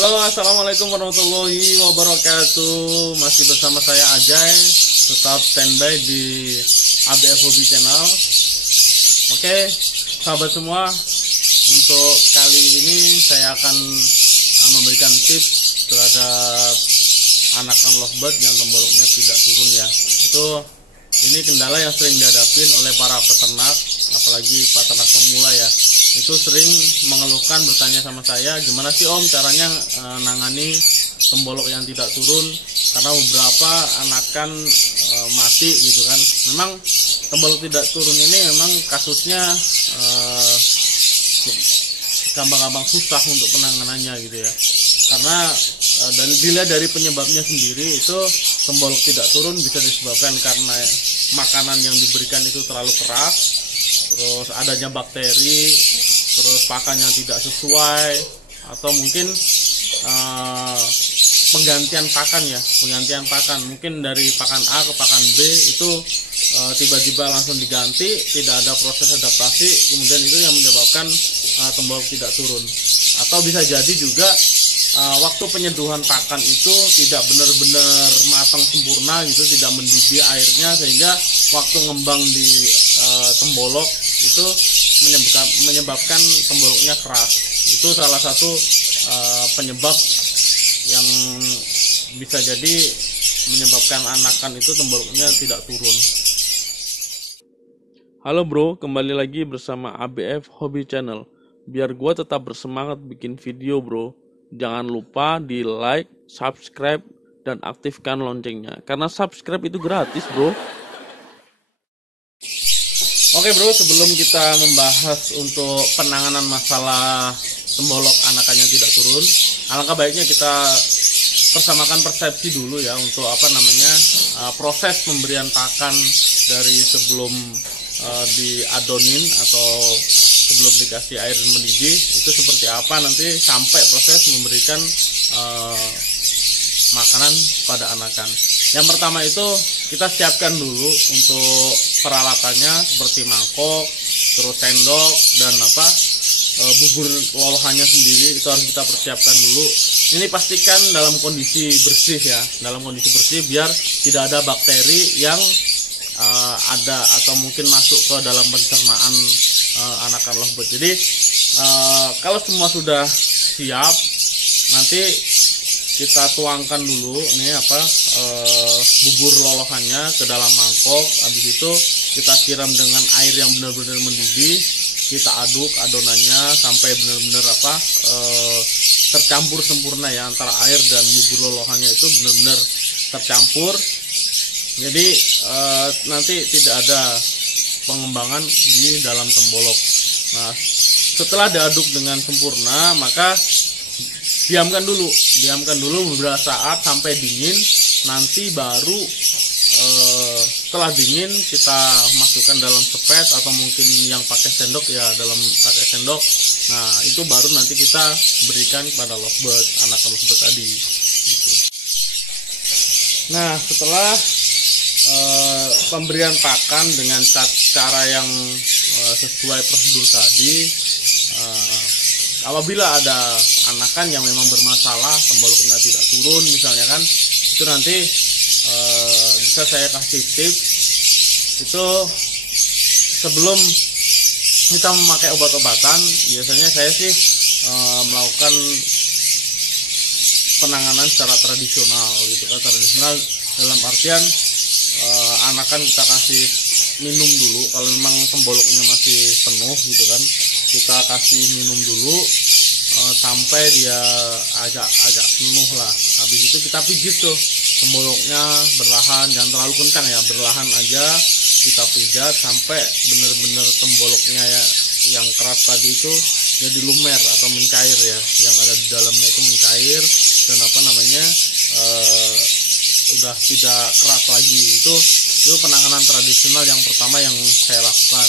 Halo, assalamualaikum warahmatullahi wabarakatuh. Masih bersama saya Ajay, tetap standby di ABF Hobby Channel. Oke, sahabat semua, untuk kali ini saya akan memberikan tips terhadap anakan lovebird yang temboloknya tidak turun ya. Ini kendala yang sering dihadapin oleh para peternak, apalagi peternak pemula ya. Itu sering mengeluhkan, bertanya sama saya, gimana sih Om caranya nangani tembolok yang tidak turun, karena beberapa anakan mati gitu kan. Memang tembolok tidak turun ini memang kasusnya gampang-gampang susah untuk penanganannya gitu ya, karena dilihat dari penyebabnya sendiri, itu tembolok tidak turun bisa disebabkan karena makanan yang diberikan itu terlalu keras, terus adanya bakteri, terus pakan yang tidak sesuai, atau mungkin penggantian pakan mungkin dari pakan A ke pakan B itu tiba-tiba langsung diganti, tidak ada proses adaptasi, kemudian itu yang menyebabkan tembolok tidak turun. Atau bisa jadi juga waktu penyeduhan pakan itu tidak benar-benar matang sempurna gitu, tidak mendidih airnya, sehingga waktu ngembang di tembolok itu menyebabkan temboloknya keras. Itu salah satu penyebab yang bisa jadi menyebabkan anakan itu temboloknya tidak turun. Halo bro, kembali lagi bersama ABF Hobby Channel. Biar gua tetap bersemangat bikin video bro, jangan lupa di like, subscribe, dan aktifkan loncengnya, karena subscribe itu gratis bro. Oke bro, sebelum kita membahas untuk penanganan masalah tembolok anakan yang tidak turun, alangkah baiknya kita persamakan persepsi dulu ya, untuk proses pemberian pakan dari sebelum diadonin atau sebelum dikasih air mendidih itu seperti apa nanti sampai proses memberikan makanan pada anakan. Yang pertama itu kita siapkan dulu untuk peralatannya, seperti mangkok, terus sendok, dan bubur lolohannya sendiri itu harus kita persiapkan dulu. Ini pastikan dalam kondisi bersih ya, dalam kondisi bersih biar tidak ada bakteri yang ada atau mungkin masuk ke dalam pencernaan anakan lovebird. Jadi kalau semua sudah siap, nanti kita tuangkan dulu bubur lolohannya ke dalam mangkok. Habis itu kita siram dengan air yang benar-benar mendidih. Kita aduk adonannya sampai benar-benar tercampur sempurna ya, antara air dan bubur lolohannya itu benar-benar tercampur. Jadi nanti tidak ada pengembangan di dalam tembolok. Nah, setelah diaduk dengan sempurna, maka diamkan dulu beberapa saat sampai dingin. Nanti baru setelah dingin kita masukkan dalam sepet, atau mungkin yang pakai sendok ya dalam pakai sendok. Nah, itu baru nanti kita berikan kepada lovebird, anakan lovebird tadi gitu. Nah, setelah pemberian pakan dengan cara yang sesuai prosedur tadi, apabila ada anakan yang memang bermasalah, temboloknya tidak turun misalnya kan, itu nanti bisa saya kasih tips. Itu sebelum kita memakai obat-obatan, biasanya saya sih melakukan penanganan secara tradisional gitu kan. Tradisional dalam artian anakan kita kasih minum dulu. Kalau memang temboloknya masih penuh gitu kan, kita kasih minum dulu sampai dia agak penuh lah. Habis itu kita pijit tuh temboloknya berlahan, jangan terlalu kencang ya, berlahan aja kita pijat sampai benar-benar temboloknya ya, yang keras tadi itu jadi lumer atau mencair ya, yang ada di dalamnya itu mencair dan udah tidak keras lagi. Itu penanganan tradisional yang pertama yang saya lakukan.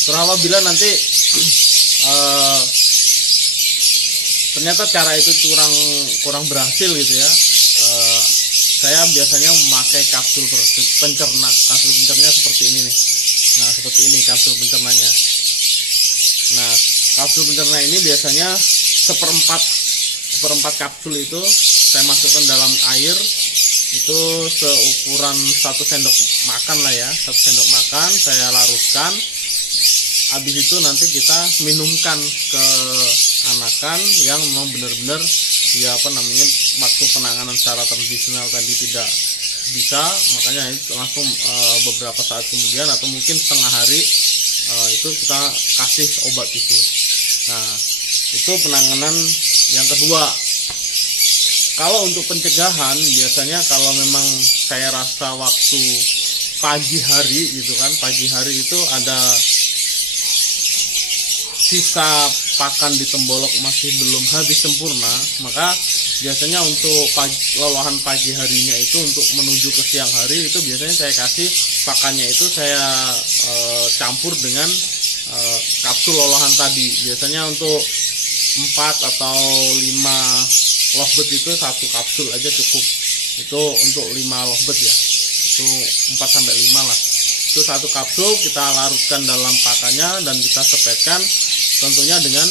Terus apabila nanti ternyata cara itu kurang berhasil gitu ya, saya biasanya memakai kapsul pencerna. Kapsul pencernanya seperti ini nih. Nah, seperti ini kapsul pencernanya. Nah, kapsul pencerna ini biasanya 1/4 seperempat kapsul itu saya masukkan dalam air, itu seukuran 1 sendok makan lah ya, 1 sendok makan saya larutkan. Habis itu nanti kita minumkan ke anakan yang memang benar-benar ya waktu penanganan secara tradisional tadi tidak bisa, makanya itu langsung beberapa saat kemudian atau mungkin setengah hari itu kita kasih obat itu. Nah, itu penanganan yang kedua. Kalau untuk pencegahan biasanya kalau memang saya rasa waktu pagi hari gitu kan, pagi hari itu ada sisa pakan di tembolok masih belum habis sempurna, maka biasanya untuk lolohan pagi harinya itu untuk menuju ke siang hari itu biasanya saya kasih pakannya itu saya campur dengan kapsul lolohan tadi. Biasanya untuk 4 atau 5 lovebird itu 1 kapsul aja cukup. Itu untuk 5 lovebird ya, itu 4 sampai 5 lah. Itu 1 kapsul kita larutkan dalam pakannya dan kita sepetkan, tentunya dengan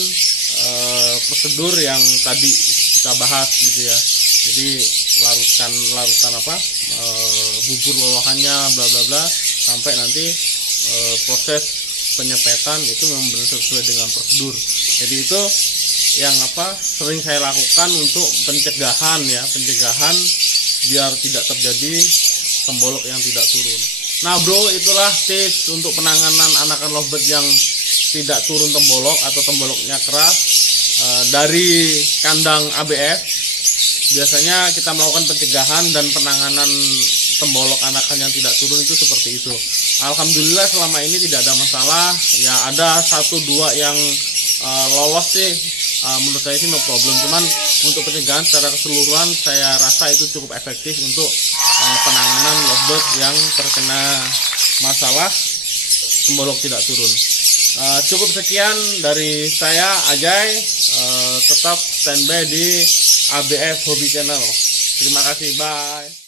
prosedur yang tadi kita bahas gitu ya. Jadi larutan bubur lolohannya bla bla bla sampai nanti proses penyepetan itu memang benar sesuai dengan prosedur. Jadi itu yang sering saya lakukan untuk pencegahan biar tidak terjadi tembolok yang tidak turun. Nah bro, itulah tips untuk penanganan anakan lovebird yang tidak turun tembolok atau temboloknya keras dari kandang ABF. Biasanya kita melakukan pencegahan dan penanganan tembolok anakan yang tidak turun itu seperti itu. Alhamdulillah selama ini tidak ada masalah. Ya ada 1-2 yang lolos sih, menurut saya sih no problem. Cuman untuk pencegahan secara keseluruhan saya rasa itu cukup efektif untuk penanganan lovebird yang terkena masalah tembolok tidak turun. Cukup sekian dari saya Ajay, tetap standby di ABF Hobby Channel. Terima kasih, bye.